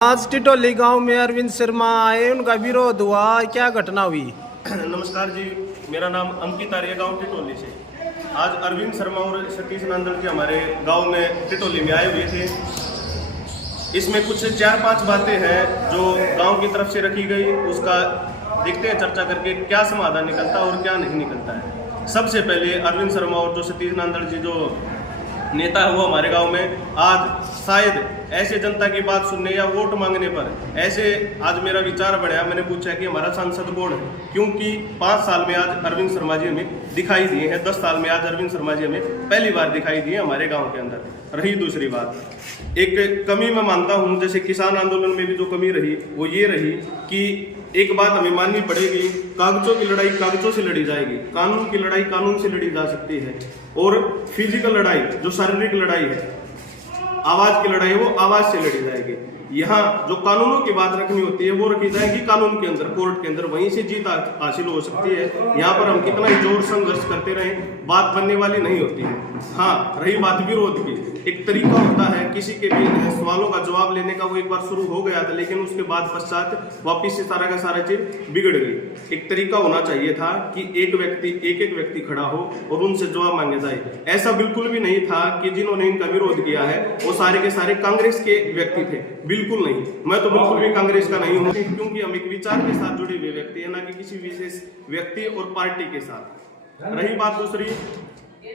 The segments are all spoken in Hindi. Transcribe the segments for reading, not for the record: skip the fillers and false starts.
आज टिटोली गांव में अरविंद शर्मा आए, उनका विरोध हुआ, क्या घटना हुई? नमस्कार जी, मेरा नाम अंकित आर्य, गांव टिटोली से। आज अरविंद शर्मा और सतीश नंदन जी हमारे गांव में टिटोली में आए हुए थे। इसमें कुछ 4-5 बातें हैं जो गांव की तरफ से रखी गई, उसका देखते हैं चर्चा करके क्या समाधान निकलता है और क्या नहीं निकलता है। सबसे पहले अरविंद शर्मा और जो सतीश नंदन जी जो नेता है वो हमारे गांव में आज शायद ऐसे जनता की बात सुनने या वोट मांगने पर ऐसे आज मेरा विचार बढ़ा। मैंने पूछा कि हमारा सांसद कौन है, क्योंकि 5 साल में आज अरविंद शर्मा जी हमें दिखाई दिए हैं, 10 साल में आज अरविंद शर्मा जी हमें पहली बार दिखाई दिए हमारे गांव के अंदर। रही दूसरी बात, एक कमी मैं मानता हूं, जैसे किसान आंदोलन में भी जो कमी रही वो ये रही कि एक बात हमें माननी पड़ेगी, कागजों की लड़ाई कागजों से लड़ी जाएगी, कानून की लड़ाई कानून से लड़ी जा सकती है, और फिजिकल लड़ाई जो शारीरिक लड़ाई है, आवाज की लड़ाई वो आवाज से लड़ी जाएगी। यहाँ जो कानूनों की बात रखनी होती है वो रखी जाएगी कानून के अंदर, कोर्ट के अंदर, वहीं से जीत हासिल हो सकती है। यहाँ पर हम कितना ही जोर संघर्ष करते रहे, बात बनने वाली नहीं होती है। हाँ, रही बात विरोध की, एक तरीका होता है किसी के भी सवालों का जवाब लेने का, वो एक बार शुरू हो गया था लेकिन उसके बाद पश्चात वापिस से सारा का सारा चीज बिगड़ गई। एक तरीका होना चाहिए था कि एक व्यक्ति खड़ा हो और उनसे जवाब मांगे जाए। ऐसा बिल्कुल भी नहीं था कि जिन्होंने इनका विरोध किया है वो सारे के सारे कांग्रेस के व्यक्ति थे, बिल्कुल नहीं। मैं तो बिल्कुल भी कांग्रेस का नहीं हूँ, क्योंकि हम एक विचार के साथ जुड़े हुए व्यक्ति है, ना कि किसी विशेष व्यक्ति और पार्टी के साथ। रही बात दूसरी,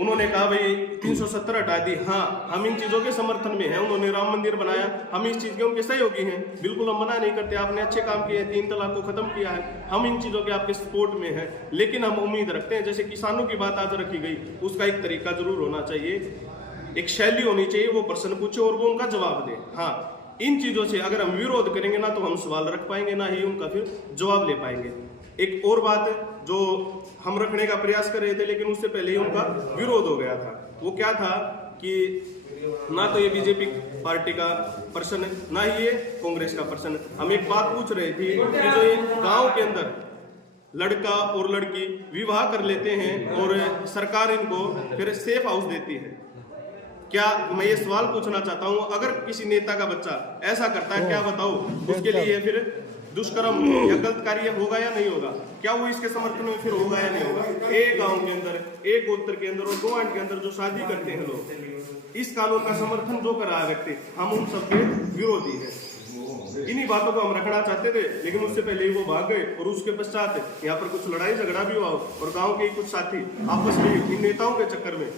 उन्होंने कहा भाई 370 हटा दी। हाँ, हम इन चीजों के समर्थन में हैं। उन्होंने राम मंदिर बनाया, हम इस चीज के उनके सहयोगी हैं, बिल्कुल हम मना नहीं करते। आपने अच्छे काम किए, 3 तलाक को खत्म किया है, हम इन चीजों के आपके सपोर्ट में हैं। लेकिन हम उम्मीद रखते हैं, जैसे किसानों की बात आज रखी गई, उसका एक तरीका जरूर होना चाहिए, एक शैली होनी चाहिए, वो प्रश्न पूछे और वो उनका जवाब दे। हाँ, इन चीजों से अगर हम विरोध करेंगे ना तो हम सवाल रख पाएंगे, ना ही उनका फिर जवाब ले पाएंगे। एक और बात जो हम रखने का प्रयास कर रहे थे लेकिन उससे पहले ही उनका विरोध हो गया था, वो क्या था कि ना तो ये बीजेपी पार्टी का पर्सन है, ना ही ये कांग्रेस का पर्सन है। हम एक बात पूछ रहे थे कि जो ये गांव के अंदर लड़का और लड़की विवाह कर लेते हैं और सरकार इनको फिर सेफ हाउस देती है, क्या, मैं ये सवाल पूछना चाहता हूं, अगर किसी नेता का बच्चा ऐसा करता है, क्या बताओ उसके लिए फिर दुष्कर्म या गलत कार्य होगा या नहीं होगा? क्या वो इसके समर्थन में फिर होगा या नहीं होगा? एक गांव के अंदर, एक गोत्र के अंदर और गोवांड के अंदर जो शादी करते हैं लोग, इस कानून का समर्थन जो कर रहा व्यक्ति, हम उन सबके विरोधी हैं। इन्हीं बातों को हम रखना चाहते थे, लेकिन उससे पहले ही वो भाग गए और उसके पश्चात यहाँ पर कुछ लड़ाई झगड़ा भी हुआ और गाँव के कुछ साथी आपस में इन नेताओं के चक्कर में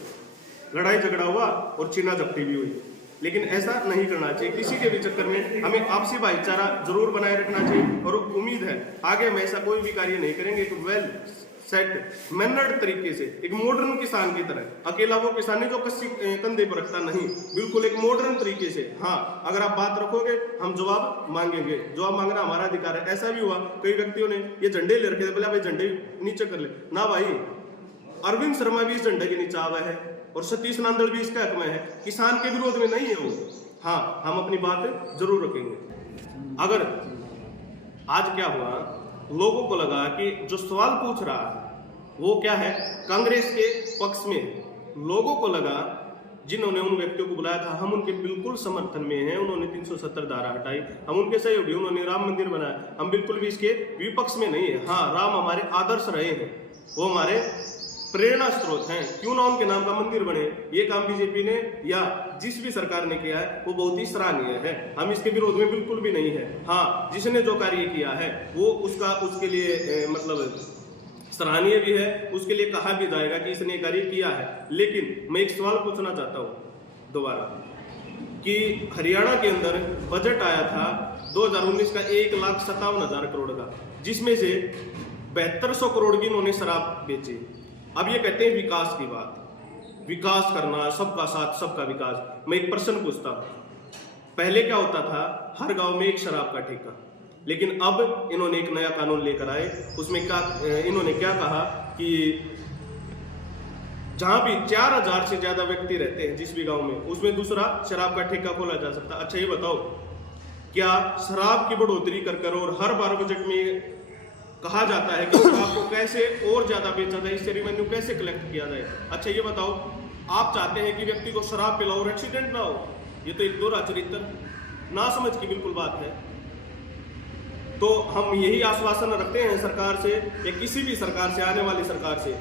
लड़ाई झगड़ा हुआ और छीना झपटी भी हुई। लेकिन ऐसा नहीं करना चाहिए, किसी के भी चक्कर में हमें आपसी भाईचारा जरूर बनाए रखना चाहिए। और उम्मीद है आगे हम ऐसा कोई भी कार्य नहीं करेंगे, एक वेल सेट मैनर्ड तरीके से, एक मॉडर्न किसान की तरह। अकेला वो किसान है जो कस्सी कंधे पर रखता नहीं, बिल्कुल एक मॉडर्न तरीके से। हाँ, अगर आप बात रखोगे हम जवाब मांगेंगे, जवाब मांगना हमारा अधिकार है। ऐसा भी हुआ, कई व्यक्तियों ने ये झंडे ले रखे थे, बोला भाई झंडे नीचे कर ले ना। भाई, अरविंद शर्मा भी इस झंडे के नीचे आवा है और सतीश नंदन भी इसके हक में है, किसान के विरोध में नहीं है वो। हाँ, हम अपनी बात जरूर रखेंगे। अगर आज क्या हुआ, लोगों को लगा कि जो सवाल पूछ रहा है वो क्या है, कांग्रेस के पक्ष में। लोगों को लगा, जिन्होंने उन व्यक्तियों को बुलाया था, हम उनके बिल्कुल समर्थन में हैं, उन्होंने 370 धारा हटाई, हम उनके सहयोगी, उन्होंने राम मंदिर बनाया, हम बिल्कुल भी इसके विपक्ष में नहीं है। हाँ, राम हमारे आदर्श रहे हैं, वो हमारे प्रेरणा स्रोत हैं, क्यों ना उनके नाम का मंदिर बने। ये काम बीजेपी ने या जिस भी सरकार ने किया है वो बहुत ही सराहनीय है, हम इसके विरोध में बिल्कुल भी नहीं है। हाँ, जिसने जो कार्य किया है वो उसके लिए मतलब सराहनीय भी है, उसके लिए कहा भी जाएगा कि इसने कार्य किया है। लेकिन मैं एक सवाल पूछना चाहता हूँ दोबारा कि हरियाणा के अंदर बजट आया था 2019 का 1,57,000 करोड़ का, जिसमें से 7200 करोड़ की इन्होंने शराब बेची। अब ये कहते हैं विकास की बात, विकास करना, सबका साथ सबका विकास। मैं एक प्रश्न पूछता हूं, पहले क्या होता था, हर गांव में एक शराब का ठेका, लेकिन अब इन्होंने एक नया कानून लेकर आए। उसमें क्या इन्होंने क्या कहा कि जहां भी 4000 से ज्यादा व्यक्ति रहते हैं जिस भी गांव में, उसमें दूसरा शराब का ठेका खोला जा सकता। अच्छा ये बताओ, क्या शराब की बढ़ोतरी कर और हर बार बजट में कहा जाता है कि शराब को कैसे और ज्यादा बेचा जाए, इससे रेवेन्यू कैसे कलेक्ट किया जाए? अच्छा ये बताओ, आप चाहते हैं कि व्यक्ति को शराब पिलाओ और एक्सीडेंट ना हो, ये तो एक दोहरा चरित्र। नासमझ की बिल्कुल बात है। तो हम यही आश्वासन रखते हैं सरकार से या किसी भी सरकार से, आने वाली सरकार से,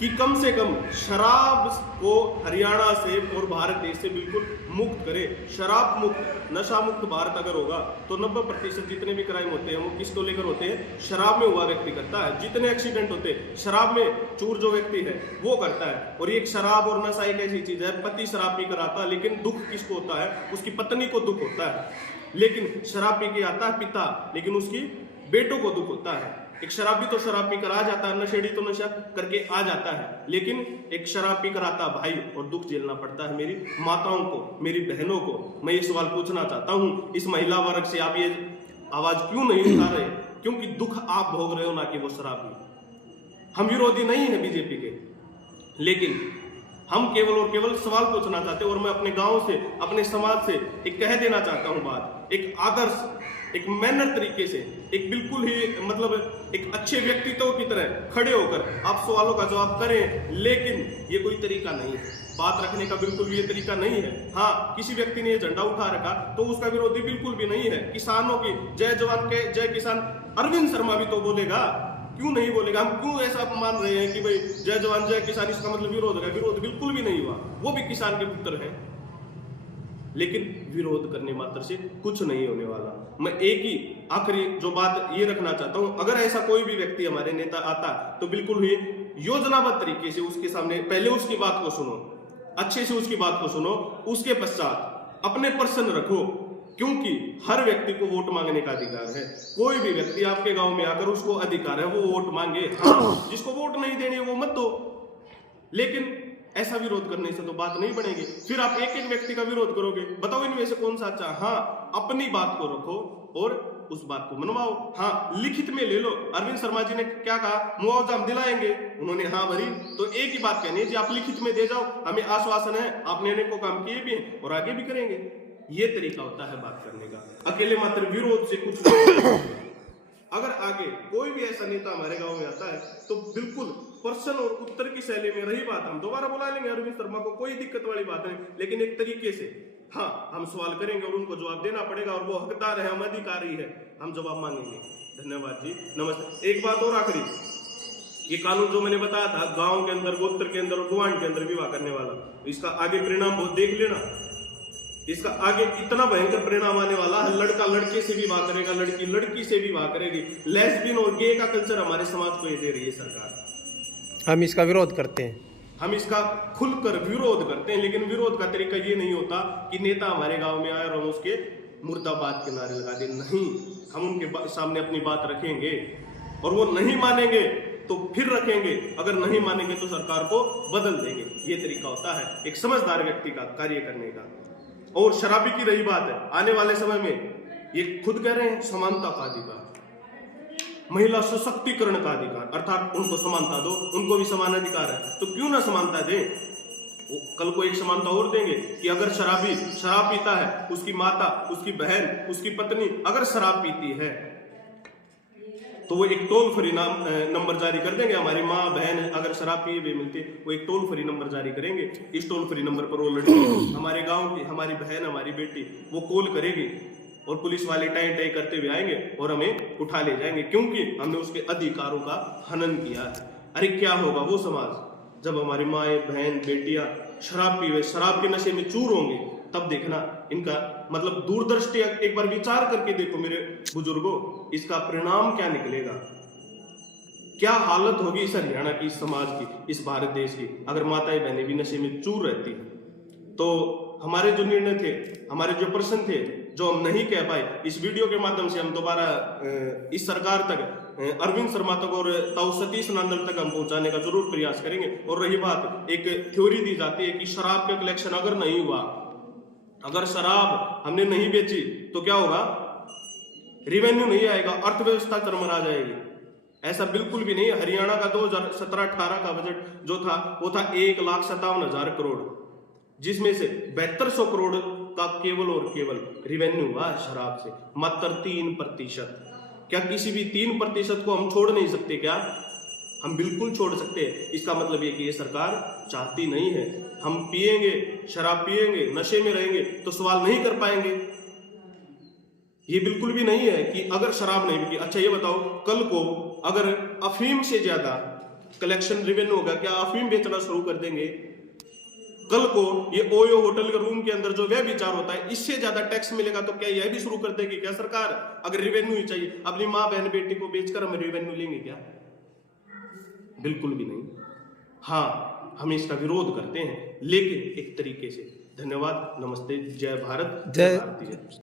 कि कम से कम शराब को हरियाणा से और भारत देश से बिल्कुल मुक्त करे। शराब मुक्त, नशा मुक्त भारत अगर होगा तो 90% जितने भी क्राइम होते हैं वो किसको लेकर होते हैं? शराब में हुआ व्यक्ति करता है। जितने एक्सीडेंट होते हैं शराब में चूर जो व्यक्ति है वो करता है। और ये शराब और नशा एक ऐसी चीज है, पति शराब पी कर आता है लेकिन दुख किसको होता है? उसकी पत्नी को दुख होता है। लेकिन शराब पी के आता है पिता, लेकिन उसकी बेटों को दुख होता है। एक शराबी तो शराब पीकर आ जाता है, नशेड़ी तो नशा करके आ जाता है, लेकिन एक शराब पीकर आता भाई और दुख झेलना पड़ता है मेरी माताओं को, मेरी बहनों को। मैं ये सवाल पूछना चाहता हूँ इस महिला वर्ग से, आप ये आवाज क्यों नहीं उठा रहे? क्योंकि दुख आप भोग रहे हो, ना कि वो शराबी। हम विरोधी नहीं है बीजेपी के, लेकिन हम केवल और केवल सवाल पूछना चाहते हैं। और मैं अपने गांव से, अपने समाज से एक कह देना चाहता हूं बात, एक आदर्श, एक मैनर तरीके से, एक बिल्कुल ही मतलब एक अच्छे व्यक्तित्व की तरह खड़े होकर आप सवालों का जवाब करें। लेकिन ये कोई तरीका नहीं है बात रखने का, बिल्कुल भी ये तरीका नहीं है। हाँ, किसी व्यक्ति ने ये झंडा उठा रखा तो उसका विरोधी बिल्कुल भी नहीं है। किसानों की जय जवान के जय किसान, अरविंद शर्मा भी तो बोलेगा, क्यों नहीं बोलेगा? हम क्यों ऐसा मान रहे हैं कि भाई जय जवान जय किसान इसका मतलब विरोध है? विरोध बिल्कुल भी नहीं हुआ, वो भी किसान के पुत्र हैं। लेकिन विरोध करने मात्र से कुछ नहीं होने वाला। मैं एक ही आखिरी जो बात ये रखना चाहता हूं, अगर ऐसा कोई भी व्यक्ति हमारे नेता आता तो बिल्कुल ही योजनाबद्ध तरीके से उसके सामने पहले उसकी बात को सुनो, अच्छे से उसकी बात को सुनो, उसके पश्चात अपने प्रश्न रखो। क्योंकि हर व्यक्ति को वोट मांगने का अधिकार है। कोई भी व्यक्ति आपके गांव में आकर उसको अधिकार है वो वोट मांगे। हाँ, जिसको वोट नहीं देनी है वो मत दो, लेकिन ऐसा विरोध करने से तो बात नहीं बनेगी। फिर आप एक एक व्यक्ति का विरोध करोगे, बताओ इनमें से कौन सा अच्छा? हाँ, अपनी बात को रखो और उस बात को मनवाओ। हाँ, लिखित में ले लो। अरविंद शर्मा जी ने क्या कहा? मुआवजा हम दिलाएंगे। उन्होंने हाँ भरी, तो एक ही बात कहनी है जी, आप लिखित में दे जाओ, हमें आश्वासन है, आपने अनेकों काम किए भी हैं और आगे भी करेंगे। ये तरीका होता है बात करने का। अकेले मात्र विरोध से कुछ नहीं। अगर आगे कोई भी ऐसा नेता हमारे गांव में आता है तो बिल्कुल प्रश्न और उत्तर की शैली में, रही बात हम दोबारा बुला लेंगे अरविंद शर्मा को, कोई दिक्कत वाली बात नहीं, लेकिन एक तरीके से हाँ हम सवाल करेंगे और उनको जवाब देना पड़ेगा। और वो हकदार है, हम अधिकारी है, हम जवाब मांगेंगे। धन्यवाद जी, नमस्ते। एक बात और आखिरी, ये कानून जो मैंने बताया था गांव के अंदर, गोत्र के अंदर और गुवांढ के अंदर विवाह करने वाला, इसका आगे परिणाम बहुत देख लेना। इसका आगे इतना भयंकर परिणाम आने वाला है। लड़का लड़के से विवाह करेगा, लड़की लड़की से विवाह करेगी। लेस्बियन और गे का कल्चर हमारे समाज को ये दे रही है सरकार। हम इसका विरोध करते हैं, हम इसका खुलकर विरोध करते हैं। लेकिन विरोध का तरीका ये नहीं होता कि नेता हमारे गांव में आए और हम उसके मुर्दाबाद के नारे लगा दे। नहीं, हम उनके सामने अपनी बात रखेंगे और वो नहीं मानेंगे तो फिर रखेंगे, अगर नहीं मानेंगे तो सरकार को बदल देंगे। ये तरीका होता है एक समझदार व्यक्ति का कार्य करने का। और शराबी की रही बात है, आने वाले समय में ये खुद कह रहे हैं समानता का अधिकार, महिला सशक्तिकरण का अधिकार, अर्थात उनको समानता दो, उनको भी समान अधिकार है। तो क्यों ना समानता दें? कल को एक समानता और देंगे कि अगर शराबी शराब पीता है, उसकी माता, उसकी बहन, उसकी पत्नी अगर शराब पीती है तो वो एक टोल फ्री नंबर जारी कर देंगे। हमारी माँ बहन अगर शराब पिए हुए मिलती है, वो एक टोल फ्री नंबर जारी करेंगे। इस टोल फ्री नंबर पर वो लड़की, हमारे गांव की, हमारी बहन, हमारी बेटी, वो कॉल करेगी और पुलिस वाले टाई टाई करते हुए आएंगे और हमें उठा ले जाएंगे, क्योंकि हमने उसके अधिकारों का हनन किया है। अरे क्या होगा वो समाज जब हमारी माएँ, बहन, बेटियां शराब पीवे, शराब के नशे में चूर होंगे, तब देखना इनका मतलब दूरदृष्टि एक बार विचार करके देखो मेरे बुजुर्गों, इसका परिणाम क्या निकलेगा, क्या हालत होगी इस हरियाणा की, इस समाज की, इस भारत देश की, अगर माताएं बहनें भी नशे में चूर रहती है। तो हमारे जो निर्णय थे, हमारे जो प्रश्न थे, जो हम नहीं कह पाए, इस वीडियो के माध्यम से हम दोबारा इस सरकार तक, अरविंद शर्मा तक और ताऊ सतीश नांदल तक हम पहुंचाने का जरूर प्रयास करेंगे। और रही बात, एक थ्योरी दी जाती है कि शराब का कलेक्शन अगर नहीं हुआ, अगर शराब हमने नहीं बेची तो क्या होगा, रिवेन्यू नहीं आएगा, अर्थव्यवस्था चरमरा जाएगी। ऐसा बिल्कुल भी नहीं है। हरियाणा का 2017-18 का बजट जो था वो था 1,57,000 करोड़, जिसमें से 7200 करोड़ का केवल और केवल रिवेन्यू हुआ शराब से, मात्र 3%। क्या किसी भी 3% को हम छोड़ नहीं सकते? क्या हम बिल्कुल छोड़ सकते हैं। इसका मतलब ये कि ये सरकार चाहती नहीं है। हम पिएंगे, शराब पिएंगे, नशे में रहेंगे तो सवाल नहीं कर पाएंगे। ये बिल्कुल भी नहीं है कि अगर शराब नहीं बिकी। अच्छा ये बताओ, कल को अगर अफीम से ज्यादा कलेक्शन रेवेन्यू होगा, क्या अफीम बेचना शुरू कर देंगे? कल को ये ओयो होटल के रूम के अंदर जो व्यय विचार होता है, इससे ज्यादा टैक्स मिलेगा तो क्या यह भी शुरू कर देगी क्या सरकार? अगर रेवेन्यू ही चाहिए, अपनी माँ बहन बेटी को बेचकर हम रेवेन्यू लेंगे क्या? बिल्कुल भी नहीं। हाँ, हम इसका विरोध करते हैं, लेकिन एक तरीके से। धन्यवाद, नमस्ते, जय भारत, जय भारतीय।